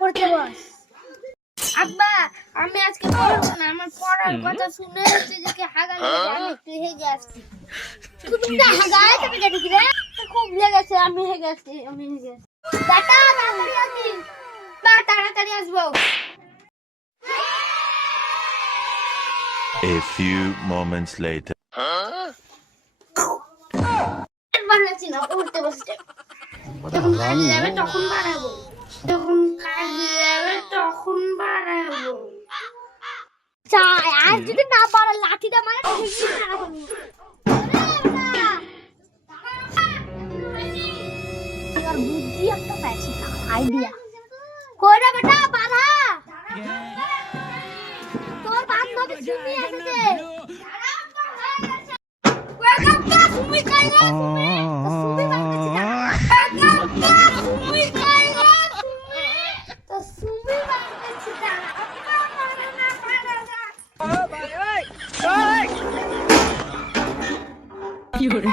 পড়তে বস। আব্বা আমি আজকে পড়বো না, আমার পড়ার কথা শুনে হচ্ছে যে হাগা লেগে আমি একটু হেগে আসছি। তুমি না হাগায় তুমি কেটে কি রে? খুব লেগেছে, আমি হেগে আসছি, আমি হেগে আসছি। টাটা, তাড়াতাড়ি আসিস। বা তাড়াতাড়ি আসবো। A few moments later. বানাচ্ছি না, পড়তে বসতে। যখন কাজে যাবে তখন বাড়াবো, যখন কাজে যাবে তখন বাড়াবো। আজ যদি না পারা লাঠিটা মারে বুদ্ধি একটা পেয়েছি, আইডিয়া। কই রে বেটা বাধা, তোর বান্ধবী চিনি এসেছে। তুমি কাই না তুমি বানাচ্ছি না তুমি কাই না তো তুমি বানাচ্ছি না কি হলো?